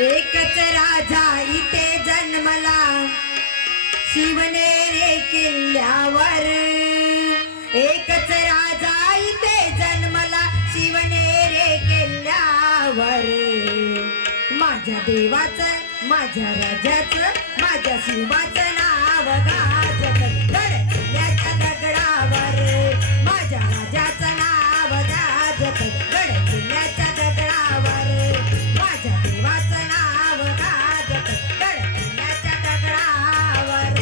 एकच राजा इथे जन्मला शिवनेरी किल्ल्यावर. एकच राजा इथे जन्मला शिवनेरी किल्ल्यावर. माझ्या देवाचं, माझ्या राजाचं, माझ्या शिवाचं नाव गाजत गड किल्ल्याच्या दगडावर. माझ्या राजाचं नाव गाजत गड किल्ल्याच्या दगडावर. माझ्या देवाचं नाव गाजत गड किल्ल्याच्या दगडावर.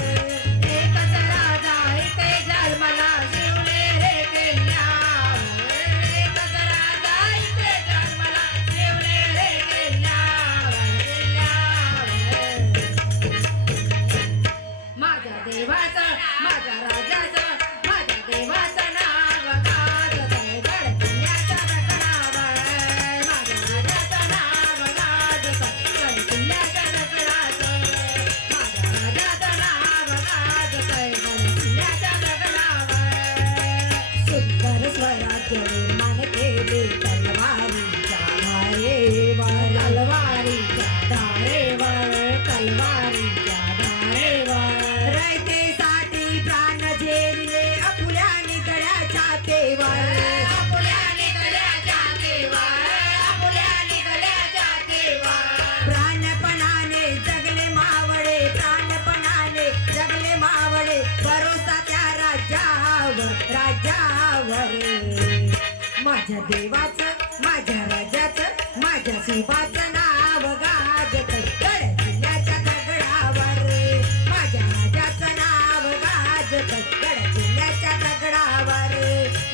एकच राजा इथे जन्मला शिवनेरी किल्ल्यावर. एकच राजा इथे जन्मला शिवनेरी किल्ल्यावर. माझ्या देवाचं, माझ्या राजाचं, माझ्या देवाचं नाव गाजत गड किल्ल्याच्या दगडावर. माझ्या राजाचं नाव गाजत गड किल्ल्याच्या दगडावर. माझ्या राजाचं नाव गाजत गड किल्ल्याच्या दगडावर. सुंदर स्वराज्य निर्माण केले तलवारीच्या धारेवर. तलवारीच्या धारेवर, तलवारीच्या धारेवर. रयतेसाठी प्राण झेलले आपुल्या निगड्याच्या तेवर. आपुल्या निगड्याच्या तेवर, आपुल्या निगड्याच्या तेवर. प्राणपणाने जगले मावळे, प्राणपणाने जगले मावळे. भरोसा त्या राज्यावर, राज्यावर. माझ्या देवाचं, माझ्या राजाचं, माझ्या शिवाचं नाव गाजत गड किल्ल्याच्या दगडावर. माझ्या राजाचं नाव गाजत गड किल्ल्याच्या दगडावर.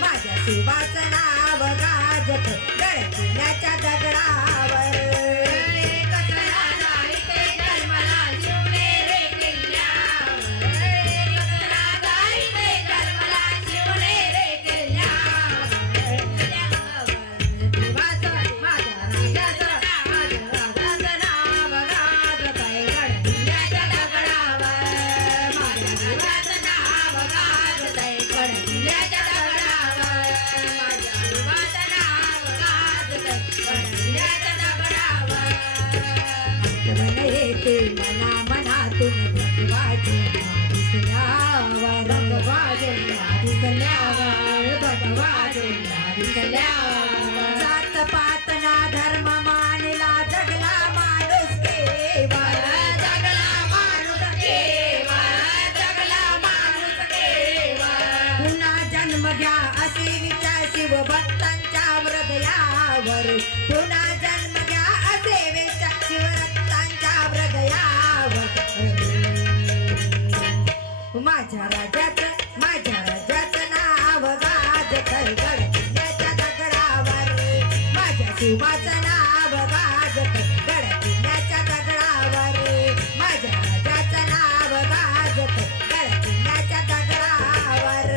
माझ्या शिवाचं नाव गाजत गड किल्ल्याच्या दगडावर. एकच राजा इथे जन्मला शिवनेरी किल्ल्यावर. एकच राजा इथे जन्मला शिवनेरी किल्ल्यावर. देवाचं, माझ्या राजाचं, माझ्या राजाचं नाव गाजत गड किल्ल्याच्या दगडावर. माझ्या देवाचं नाव गाजत गड किल्ल्याच्या दगडावर. माझ्या देवाचं नाव गाजत गड किल्ल्याच्या दगडावर. आठवण येते मना मनातून भगवाची दिसल्यावर. भगवाजोंडा दिसल्यावर, भगवाजोंडा दिसल्यावर. जात पात ना धर्म मानला जगला माणूस केवळ. जगला माणूस केवळ, जगला माणूस केवळ. पुन्हा जन्म घ्या असे विचार शिवभक्तांच्या हृदयावर. पुन्हा जन्म घ्या असे विचार शिवभक्तांच्या हृदयावर. माझ्या राजाचं, माझ्या राजाचं नाव गाजत गड किल्ल्याच्या दगडावर. माझ्या शिवाचं नाव गाजत गड किल्ल्याच्या दगडावर. माझ्या राजाचं नाव गाजत गड किल्ल्याच्या दगडावर.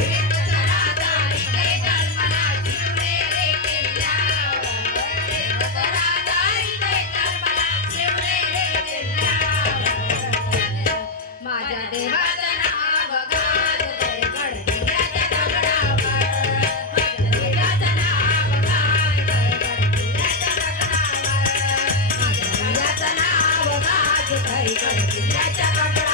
एकच राजा इथे जन्मला शिवनेरी किल्ल्यावर. एकच राजा इथे जन्मला शिवनेरी किल्ल्यावर. माझ्या देवाचं नाव गाजत गड किल्ल्याच्या दगडावर. माझ्या देवाचं नाव गाजत गड किल्ल्याच्या दगडावर. माझ्या राजाचं नाव गाजत गड किल्ल्याच्या दगडावर.